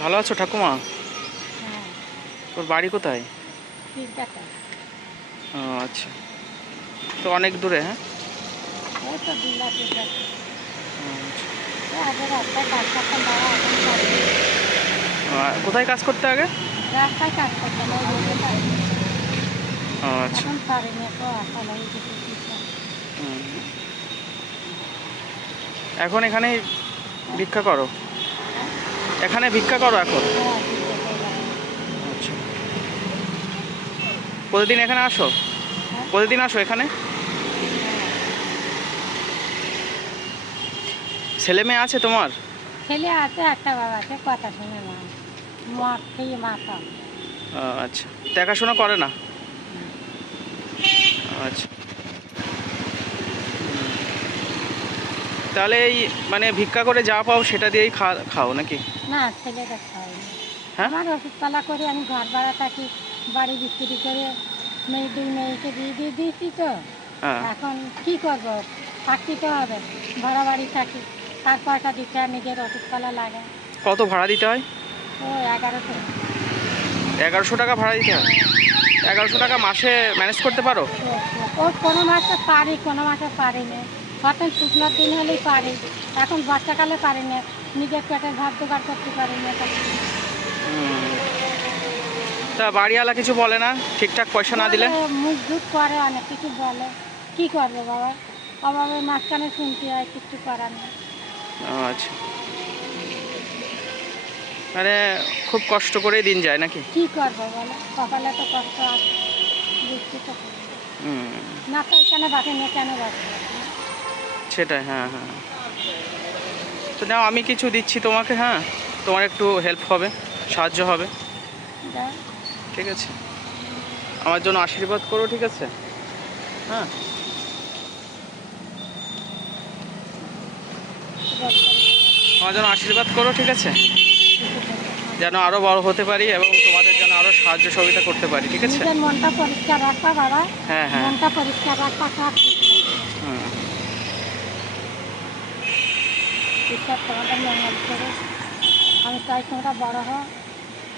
ভালো আছো ঠাকুমা? হ্যাঁ। তোর বাড়ি কোথায়? ও আচ্ছা। তো অনেক দূরে হ্যাঁ। কোথায় কাজ করতে আগে? আচ্ছা। এখন এখানে ভিক্ষা করো? এখানে ভিক্ষা করো এখন। আচ্ছা। প্রতিদিন এখানে আসো? প্রতিদিন আসো এখানে? ছেলে মেয়ে আছে তোমার? ছেলে আছে একটা বাবা আছে কথা শুনে না। মদ খেয়ে মাথা। আচ্ছা। দেখাশোনা করে না। আচ্ছা। তাহলে এই মানে ভিক্ষা করে যা পাও সেটা দিয়েই খাও নাকি? না ছেলেটা খাই হ্যাঁ? আমার ওষুধপালা করে আমি ঘর ভাড়া থাকি বাড়ি বিক্রি করে মেয়ে দুই মেয়েকে দিয়ে দিয়ে দিয়েছি তো। হ্যাঁ। এখন কি করব? থাকতে তো হবে ভাড়া বাড়ি থাকি। তার পয়সা দিতে হয় নিজের ওষুধপালা লাগে। কত ভাড়া দিতে হয়? ও এগারোশো। এগারোশো টাকা ভাড়া দিতে হয়? এগারোশো টাকা মাসে ম্যানেজ করতে পারো? ও কোনো মাসে পারি কোনো মাসে পারি না। হঠাৎ শুকনোর দিন হলেই পারি। এখন বাচ্চাকালে পারি না। নিজের পেটের ভাত জোগাড় করতে পারি না তা বাড়িওয়ালা কিছু বলে না? ঠিকঠাক পয়সা না দিলে? মুখ দুধ করে অনেক কিছু বলে। কি করব বাবা? অভাবে মাঝখানে শুনতে হয় কিছু করার ও, আচ্ছা। মানে খুব কষ্ট করেই দিন যায় নাকি? কি করব বলো? কপালে তো কষ্ট আছে। বুঝতে তো হুম। না তো এখানে বাসে নিয়ে কেন বাসে? সেটাই হ্যাঁ হ্যাঁ। তো নাও আমি কিছু দিচ্ছি তোমাকে হ্যাঁ? তোমার একটু হেল্প হবে সাহায্য হবে। ঠিক আছে। আমার জন্য আশীর্বাদ করো ঠিক আছে? হ্যাঁ। আমার জন্য আশীর্বাদ করো ঠিক আছে? যেন আরও বড় হতে পারি এবং তোমাদের যেন আরও সাহায্য সহযোগিতা করতে পারি ঠিক আছে? মনটা পরিষ্কার রাখবা বাবা। হ্যাঁ হ্যাঁ। মনটা পরিষ্কার রাখবা হুম। ঈশ্বর তোমাদের মঙ্গল করে। আমি চাই তোমরা বড় হও।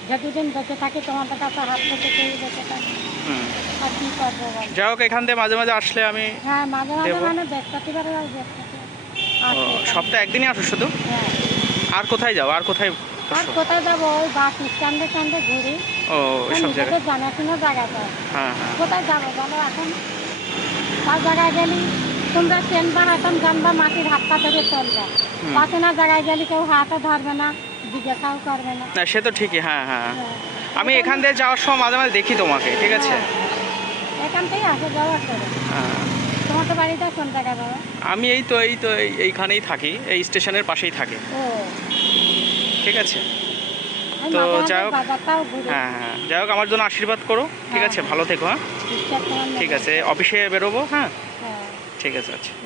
যতদিন বেঁচে থাকি তোমাদের কাছে হাত থেকে কেউ বেঁচে থাকি। আর কি করব যাই হোক এখান থেকে মাঝে মাঝে আসলে আমি হ্যাঁ মাঝে মাঝে। মানে বৃহস্পতিবার সপ্তাহে একদিনই আসো শুধু? হ্যাঁ। আর কোথায় যাও? আর কোথায় আর কোথায় যাব? ওই বাস স্ট্যান্ডে স্ট্যান্ডে ঘুরি। ও ওইসব জায়গায়? নিজেদের জানাশোনা জায়গাটা হ্যাঁ হ্যাঁ। কোথায় যাব বলো এখন? তার জায়গায় গেলি? তোমরা চেনবা এখন জানবা মাটির হাতটা ধরে চলবে। পাঁচনা জায়গায় গেলে কেউ হাতও ধরবে না জিজ্ঞাসাও করবে না। না সে তো ঠিকই হ্যাঁ হ্যাঁ। হ্যাঁ। আমি এখান থেকে যাওয়ার সময় মাঝে মাঝে দেখি তোমাকে ঠিক আছে? হ্যাঁ। এখান থেকে আসে যাওয়া করে হ্যাঁ। তোমার তো বাড়িটা কোন জায়গায় বাবা? আমি এই তো এই তো এই- এইখানেই থাকি এই স্টেশনের পাশেই থাকি। ঠিক আছে? তো যাই হোক। হ্যাঁ হ্যাঁ। যাই হোক আমার জন্য আশীর্বাদ করো ঠিক আছে? হ্যাঁ। ভালো থেকো হ্যাঁ? ঠিক আছে অফিসে বেরোবো হ্যাঁ? হ্যাঁ। ঠিক আছে আচ্ছা।